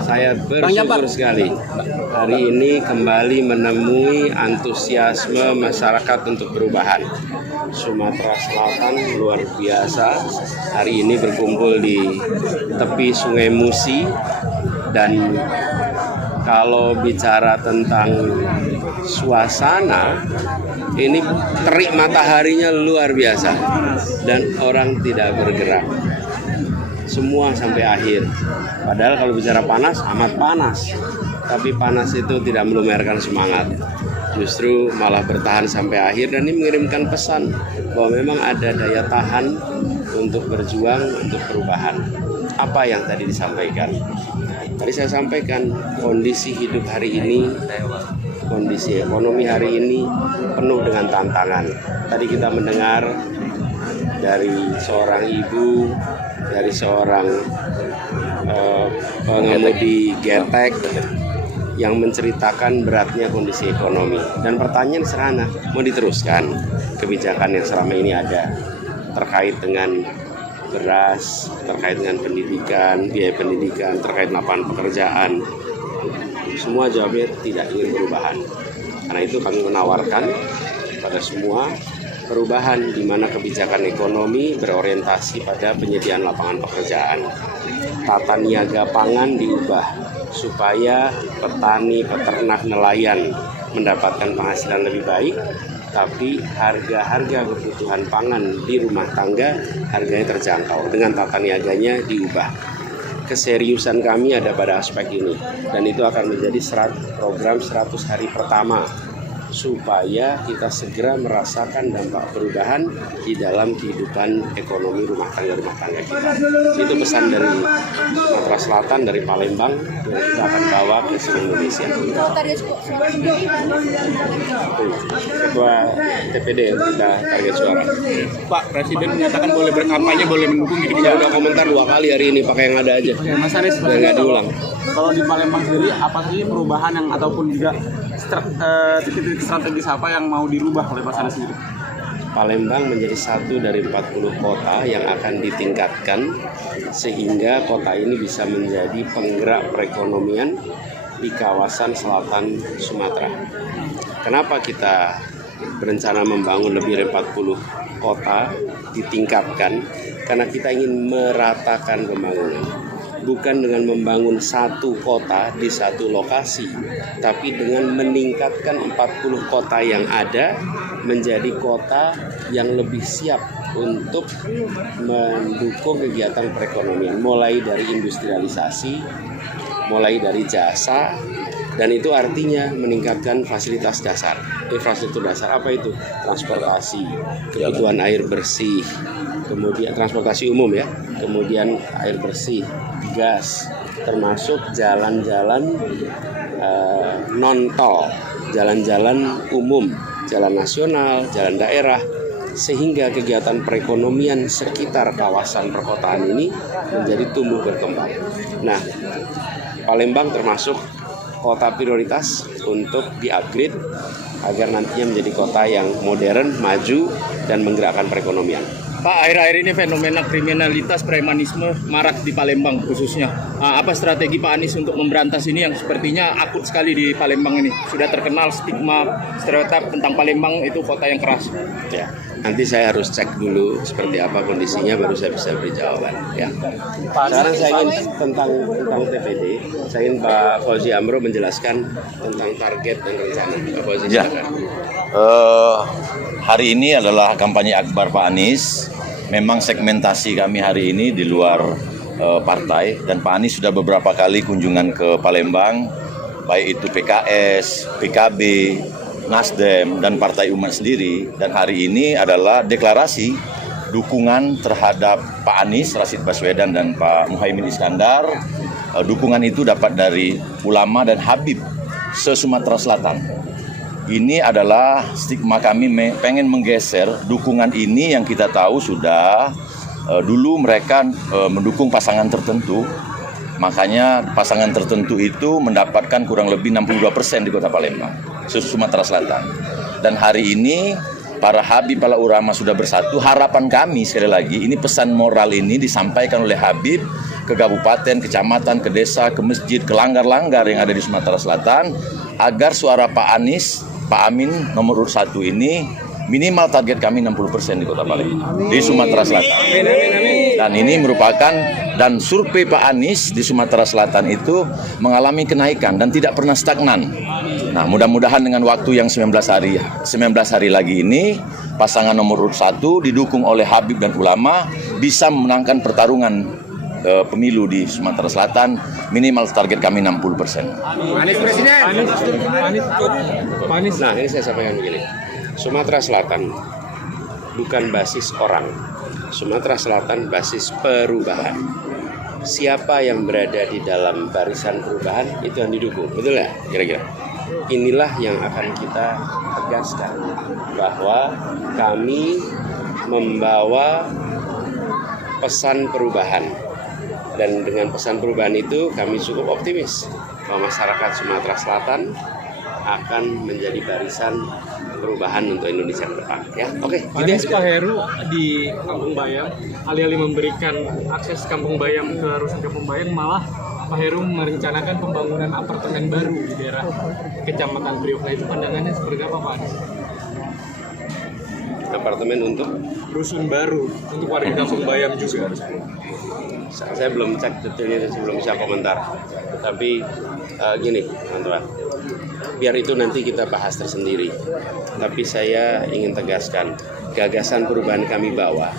Saya bersyukur sekali hari ini kembali menemui antusiasme masyarakat untuk perubahan. Sumatera Selatan luar biasa hari ini berkumpul di tepi Sungai Musi, dan kalau bicara tentang suasana ini terik mataharinya luar biasa dan orang tidak bergerak. Semua sampai akhir. Padahal kalau bicara panas, amat panas. Tapi panas itu tidak melumerkan semangat. Justru malah bertahan sampai akhir, dan ini mengirimkan pesan bahwa memang ada daya tahan untuk berjuang untuk perubahan. Apa yang tadi disampaikan? Tadi saya sampaikan kondisi hidup hari ini, kondisi ekonomi hari ini penuh dengan tantangan. Tadi kita mendengar dari seorang ibu, dari seorang pengemudi getek yang menceritakan beratnya kondisi ekonomi. Dan pertanyaan sederhana, mau diteruskan kebijakan yang selama ini ada terkait dengan beras, terkait dengan pendidikan, biaya pendidikan, terkait lapangan pekerjaan? Semua jawabnya tidak ingin perubahan. Karena itu kami menawarkan pada semua perubahan di mana kebijakan ekonomi berorientasi pada penyediaan lapangan pekerjaan. Tata niaga pangan diubah supaya petani, peternak, nelayan mendapatkan penghasilan lebih baik, tapi harga-harga kebutuhan pangan di rumah tangga harganya terjangkau. Dengan tata niaganya diubah. Keseriusan kami ada pada aspek ini, dan itu akan menjadi program 100 hari pertama supaya kita segera merasakan dampak perubahan di dalam kehidupan ekonomi rumah tangga kita. Itu pesan dari Sumatera Selatan, dari Palembang, yang kita akan bawa ke seluruh Indonesia. Ketua TPD kita target suara. Pak, Presiden menyatakan boleh berkampanye, boleh mendukung gitu. Saya udah komentar 2 kali hari ini, pakai yang ada aja. Oke, Mas Anies, dan nggak diulang. Kalau di Palembang sendiri, apa sih perubahan yang ataupun juga titik-titik strategis apa yang mau dirubah oleh Mas Anies sendiri? Palembang menjadi satu dari 40 kota yang akan ditingkatkan sehingga kota ini bisa menjadi penggerak perekonomian di kawasan selatan Sumatera. Kenapa kita berencana membangun lebih dari 40 kota ditingkatkan? Karena kita ingin meratakan pembangunan. Bukan dengan membangun satu kota di satu lokasi, tapi dengan meningkatkan 40 kota yang ada menjadi kota yang lebih siap untuk mendukung kegiatan perekonomian, mulai dari industrialisasi, mulai dari jasa, dan itu artinya meningkatkan fasilitas dasar. Infrastruktur dasar apa itu? Transportasi, kebutuhan air bersih, kemudian transportasi umum ya, kemudian air bersih, gas, termasuk jalan-jalan non-tol, jalan-jalan umum, jalan nasional, jalan daerah, sehingga kegiatan perekonomian sekitar kawasan perkotaan ini menjadi tumbuh berkembang. Nah, Palembang termasuk kota prioritas untuk di-upgrade agar nantinya menjadi kota yang modern, maju, dan menggerakkan perekonomian. Pak, akhir-akhir ini fenomena kriminalitas premanisme marak di Palembang khususnya. Apa strategi Pak Anies untuk memberantas ini yang sepertinya akut sekali di Palembang ini? Sudah terkenal stigma stereotip tentang Palembang itu kota yang keras. Ya, nanti saya harus cek dulu seperti apa kondisinya, baru saya bisa beri jawaban. Ya. Sekarang saya ingin tentang TPD, saya ingin Pak Fauzi Amro menjelaskan tentang target dan rencana. Pak Fauzi, ya. Hari ini adalah kampanye akbar Pak Anies. Memang segmentasi kami hari ini di luar partai, dan Pak Anies sudah beberapa kali kunjungan ke Palembang, baik itu PKS, PKB, Nasdem, dan Partai Umat sendiri. Dan hari ini adalah deklarasi dukungan terhadap Pak Anies, Rashid Baswedan, dan Pak Muhaimin Iskandar. Dukungan itu dapat dari ulama dan habib se-Sumatera Selatan. Ini adalah stigma kami pengen menggeser dukungan ini yang kita tahu sudah dulu mereka mendukung pasangan tertentu, makanya pasangan tertentu itu mendapatkan kurang lebih 62% di Kota Palembang, Sumatera Selatan. Dan hari ini para Habib, para ulama sudah bersatu. Harapan kami sekali lagi, ini pesan moral ini disampaikan oleh Habib ke kabupaten, kecamatan, ke desa, ke masjid, ke langgar-langgar yang ada di Sumatera Selatan, agar suara Pak Anies, Pak Amin nomor urut 1 ini minimal target kami 60% di Kota Palembang, di Sumatera Selatan. Dan ini merupakan, dan survei Pak Anies di Sumatera Selatan itu mengalami kenaikan dan tidak pernah stagnan. Nah, mudah-mudahan dengan waktu yang 19 hari lagi ini, pasangan nomor urut 1 didukung oleh Habib dan ulama bisa memenangkan pertarungan pemilu di Sumatera Selatan, minimal target kami 60%. Nah, ini saya sampaikan begini. Sumatera Selatan bukan basis orang. Sumatera Selatan basis perubahan. Siapa yang berada di dalam barisan perubahan itu yang didukung. Betul ya? Kira-kira. Inilah yang akan kita tegaskan, bahwa kami membawa pesan perubahan. Dan dengan pesan perubahan itu kami cukup optimis bahwa masyarakat Sumatera Selatan akan menjadi barisan perubahan untuk Indonesia ke depan. Ya, oke. Anies Pak Heru di Kampung Bayam, alih-alih memberikan akses Kampung Bayam ke Rusun Kampung Bayam, malah Pak Heru merencanakan pembangunan apartemen baru di daerah Kecamatan Priok. Nah, itu pandangannya seperti apa, Pak Anies? Apartemen untuk Rusun baru untuk warga Kampung Bayam juga. saya belum cek detailnya, saya belum bisa komentar. Tapi gini, teman-teman, biar itu nanti kita bahas tersendiri. Tapi saya ingin tegaskan, gagasan perubahan kami bawa